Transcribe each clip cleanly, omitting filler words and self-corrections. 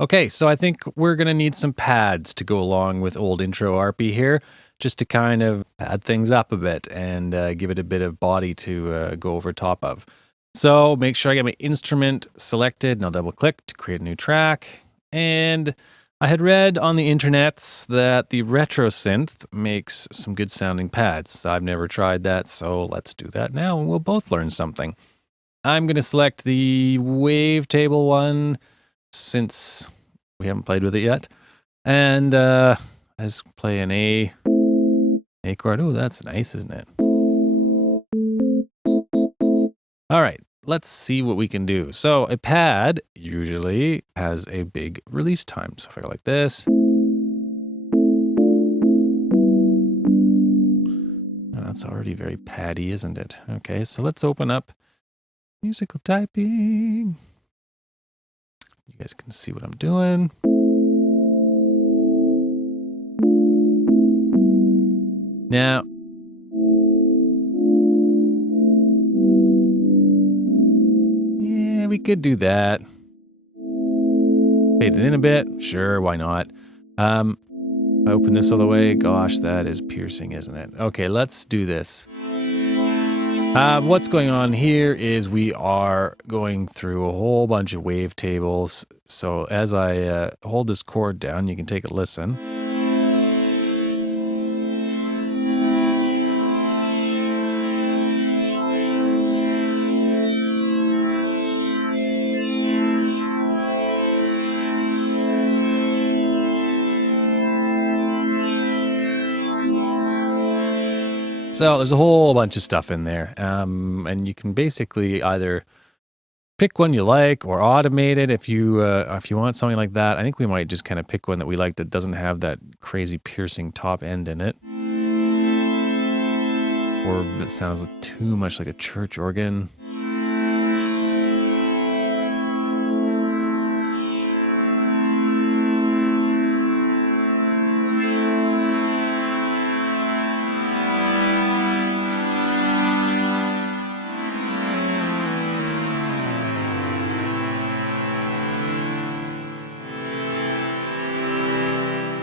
Okay, so I think we're going to need some pads to go along with old intro RP here, just to kind of pad things up a bit and give it a bit of body to go over top of. So make sure I get my instrument selected, and I'll double click to create a new track. And I had read on the internets that the retro synth makes some good sounding pads. I've never tried that, so let's do that now and we'll both learn something. I'm going to select the wavetable one since we haven't played with it yet. And I just play an A chord. Oh, that's nice, isn't it? All right, let's see what we can do. So a pad usually has a big release time. So if I go like this. Oh, that's already very paddy, isn't it? Okay, so let's open up musical typing. You guys can see what I'm doing. Now, yeah, we could do that. Fade it in a bit. Sure, why not? Open this all the way. Gosh, that is piercing, isn't it? Okay, let's do this. What's going on here is we are going through a whole bunch of wavetables. So as I hold this chord down, you can take a listen. So there's a whole bunch of stuff in there, and you can basically either pick one you like or automate it if you want something like that. I think we might just kind of pick one that we like that doesn't have that crazy piercing top end in it, or that sounds too much like a church organ.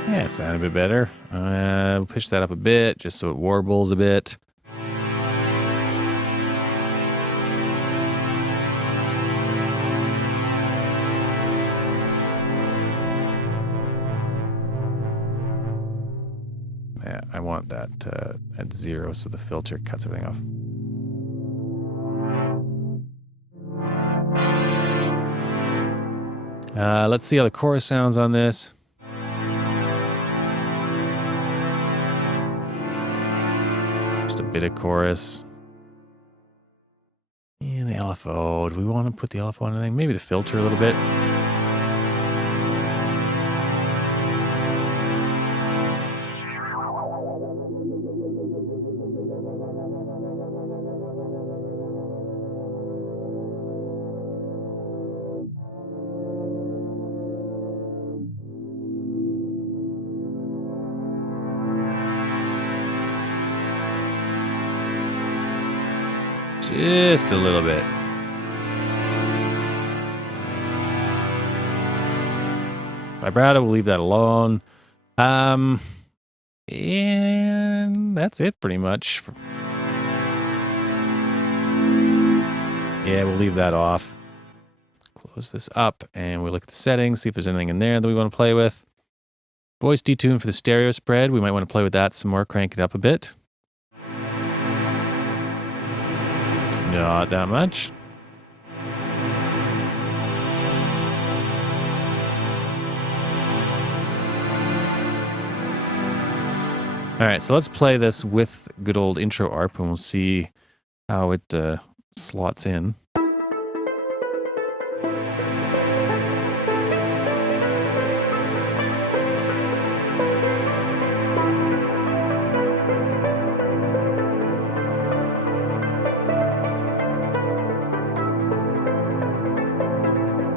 Yeah, it sounded a bit better. We'll push that up a bit just so it warbles a bit. Yeah, I want that at 0 so the filter cuts everything off. Let's see how the chorus sounds on this. Just a bit of chorus. And the LFO. Do we want to put the LFO on anything? Maybe the filter a little bit. Just a little bit. Vibrato, we'll leave that alone. And that's it pretty much. Yeah, we'll leave that off. Close this up and we'll look at the settings, see if there's anything in there that we want to play with. Voice detune for the stereo spread. We might want to play with that some more, crank it up a bit. Not that much. All right, so let's play this with good old intro ARP and we'll see how it slots in.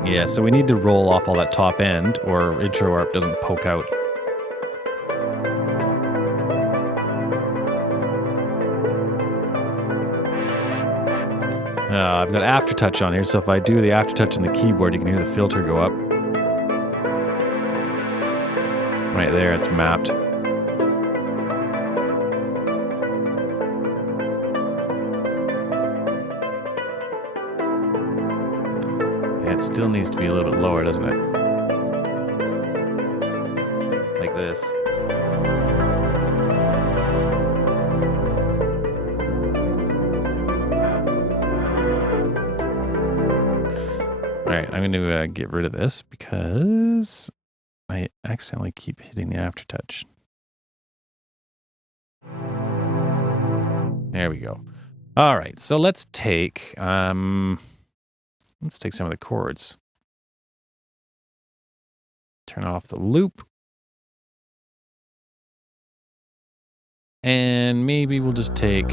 Yeah, so we need to roll off all that top end or intro ARP doesn't poke out. I've got aftertouch on here, so if I do the aftertouch on the keyboard, you can hear the filter go up. Right there, it's mapped. Yeah, it still needs to be a little bit lower, doesn't it? Like this. All right, I'm going to get rid of this because I accidentally keep hitting the aftertouch. There we go. All right, so let's take some of the chords. Turn off the loop. And maybe we'll just take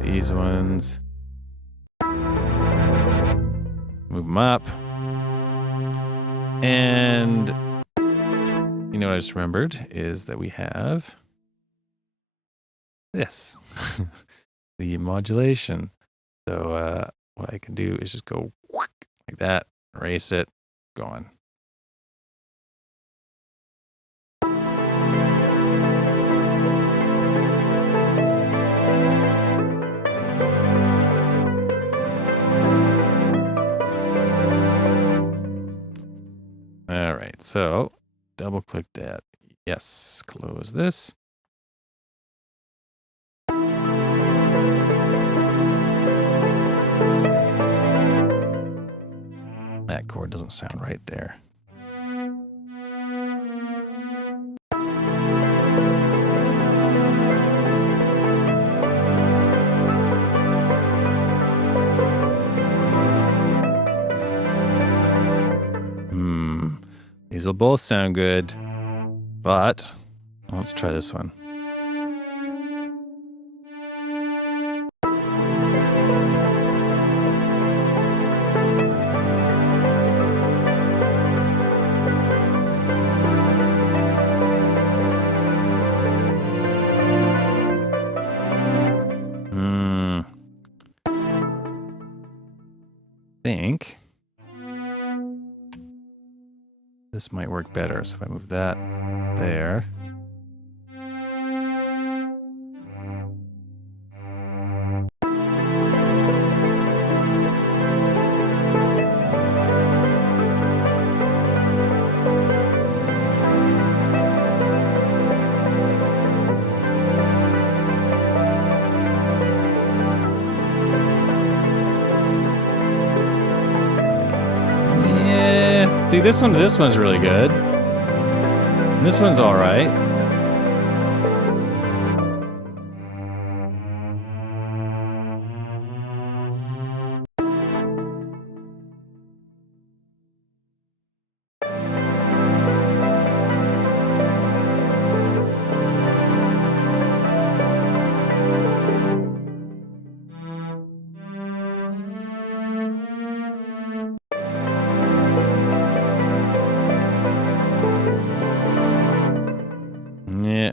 these ones. Move them up. And you know what I just remembered is that we have this, the modulation. So what I can do is just go like that, erase it, gone. All right, so double click that. Yes, close this. That chord doesn't sound right there. These will both sound good, but let's try this one. I think this might work better. So if I move that there. See, this one's really good. And this one's all right.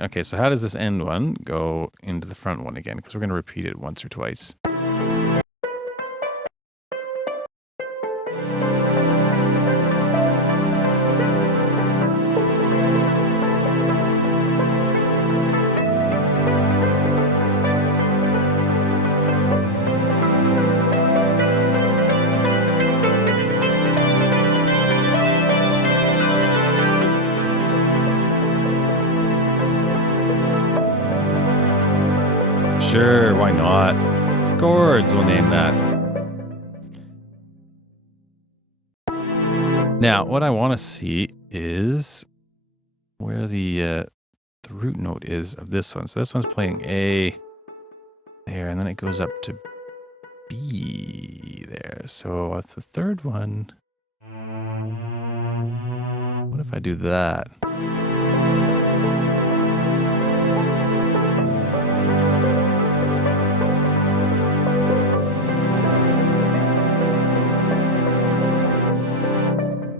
Okay, so how does this end one go into the front one again? Because we're going to repeat it once or twice. Sure, why not? Chords, we'll name that. Now, what I want to see is where the root note is of this one. So this one's playing A there, and then it goes up to B there. So the third one, what if I do that?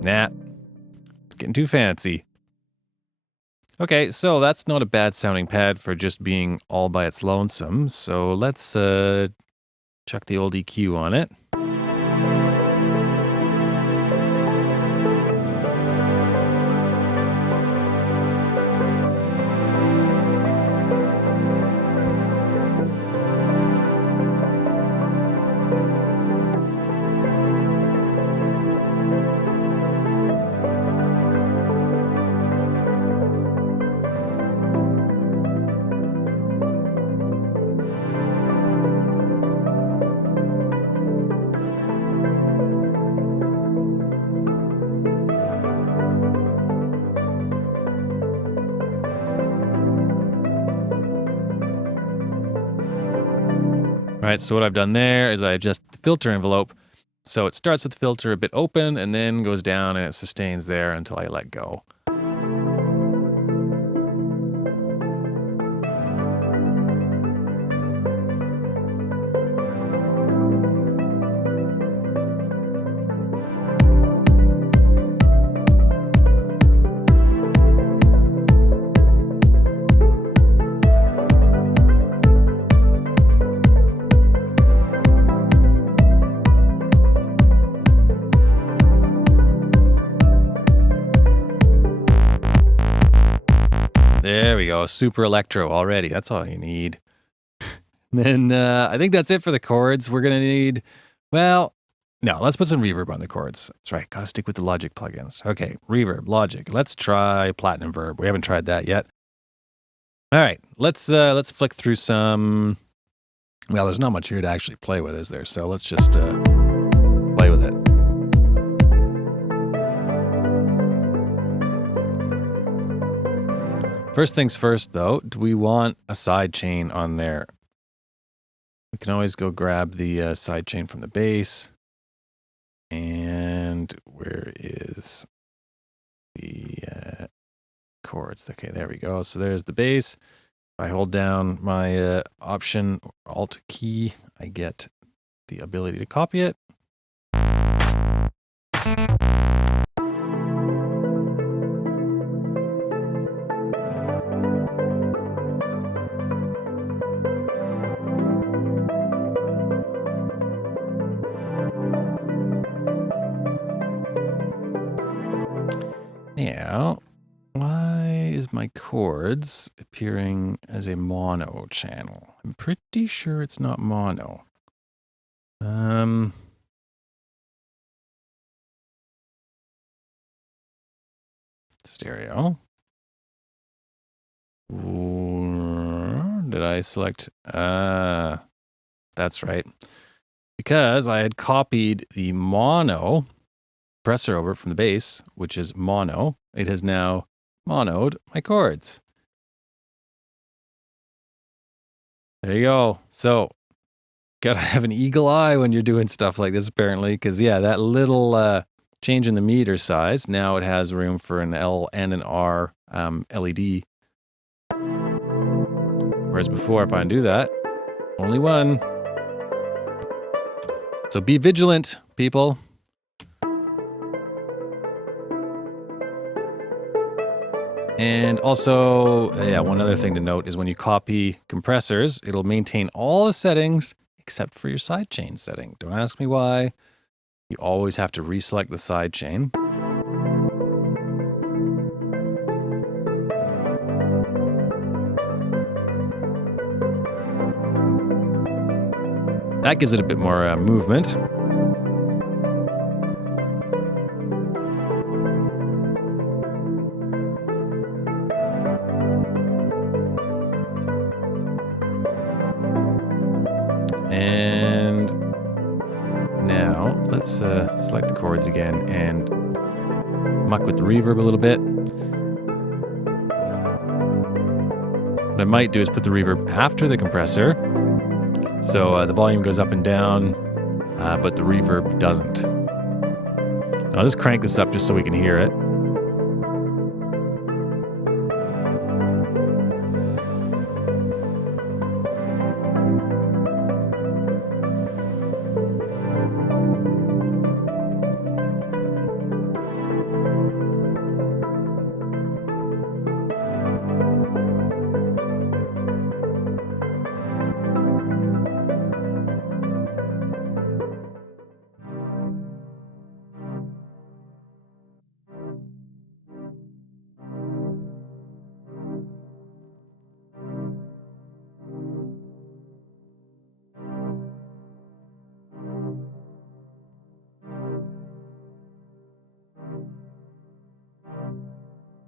Nah, it's getting too fancy. Okay, so that's not a bad sounding pad for just being all by its lonesome. So let's chuck the old EQ on it. right, so what I've done there is I adjust the filter envelope. So it starts with the filter a bit open and then goes down and it sustains there until I let go. There we go, super electro already. That's all you need. Then I think that's it for the chords. We're gonna need, well, no, let's put some reverb on the chords. That's right, gotta stick with the Logic plugins. Okay, reverb, Logic. Let's try Platinum Verb. We haven't tried that yet. All right, let's flick through some. Well, there's not much here to actually play with, is there? So let's just play with it. First things first, though, do we want a side chain on there? We can always go grab the side chain from the bass. And where is the chords? Okay, there we go. So there's the bass. If I hold down my Option or Alt key, I get the ability to copy it. Now, why is my chords appearing as a mono channel? I'm pretty sure it's not mono. Stereo. Did I select? That's right. Because I had copied the mono compressor over from the bass, which is mono. It has now monoed my chords. There you go. So, gotta have an eagle eye when you're doing stuff like this, apparently, because yeah, that little change in the meter size, now it has room for an L and an R LED. Whereas before, if I undo that, only one. So be vigilant, people. And also, yeah, one other thing to note is when you copy compressors, it'll maintain all the settings except for your sidechain setting. Don't ask me why. You always have to reselect the sidechain. That gives it a bit more movement. And now let's select the chords again and muck with the reverb a little bit. What I might do is put the reverb after the compressor. So the volume goes up and down, but the reverb doesn't. I'll just crank this up just so we can hear it.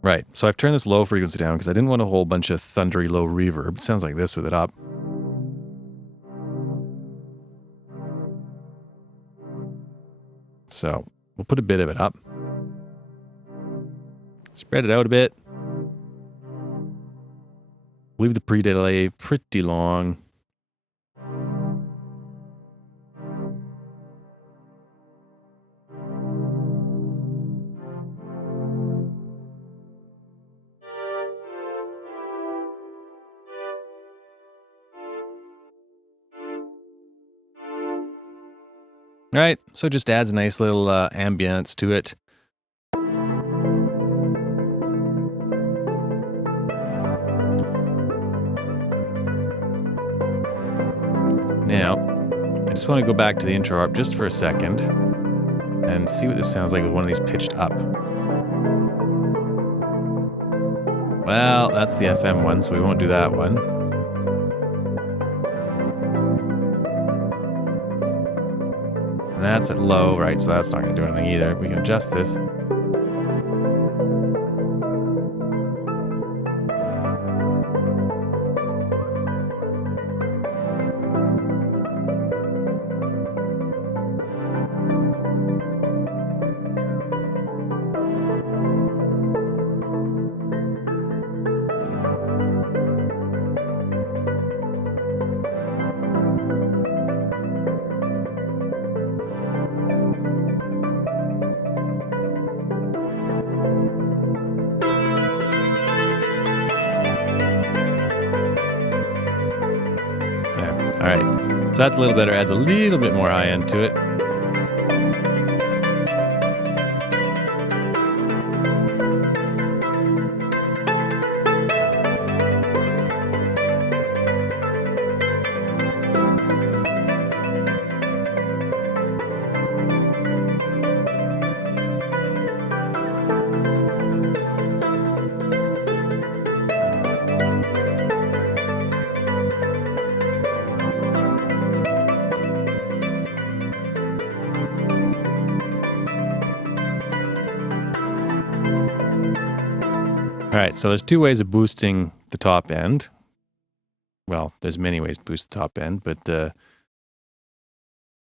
Right, so I've turned this low frequency down because I didn't want a whole bunch of thundery low reverb. It sounds like this with it up. So we'll put a bit of it up. Spread it out a bit. Leave the pre-delay pretty long. All right, so it just adds a nice little ambience to it. Now, I just want to go back to the intro harp just for a second and see what this sounds like with one of these pitched up. Well, that's the FM one, so we won't do that one. And that's at low, right? So that's not going to do anything either. We can adjust this. All right, so that's a little better, adds a little bit more high end to it. All right, so there's two ways of boosting the top end. Well, there's many ways to boost the top end, but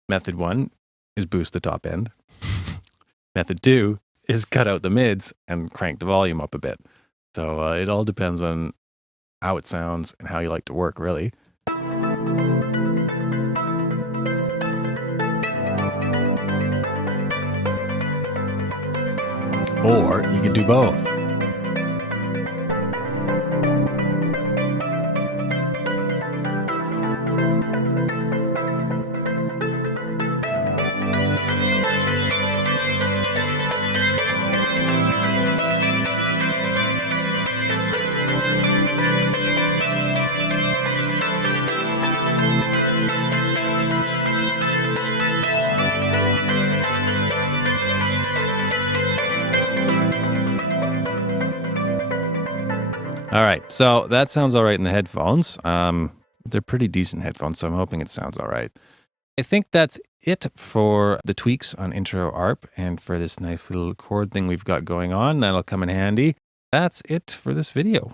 method one is boost the top end. Method two is cut out the mids and crank the volume up a bit. So it all depends on how it sounds and how you like to work, really. Or you could do both. All right, so that sounds all right in the headphones. They're pretty decent headphones, so I'm hoping it sounds all right. I think that's it for the tweaks on intro ARP and for this nice little chord thing we've got going on. That'll come in handy. That's it for this video.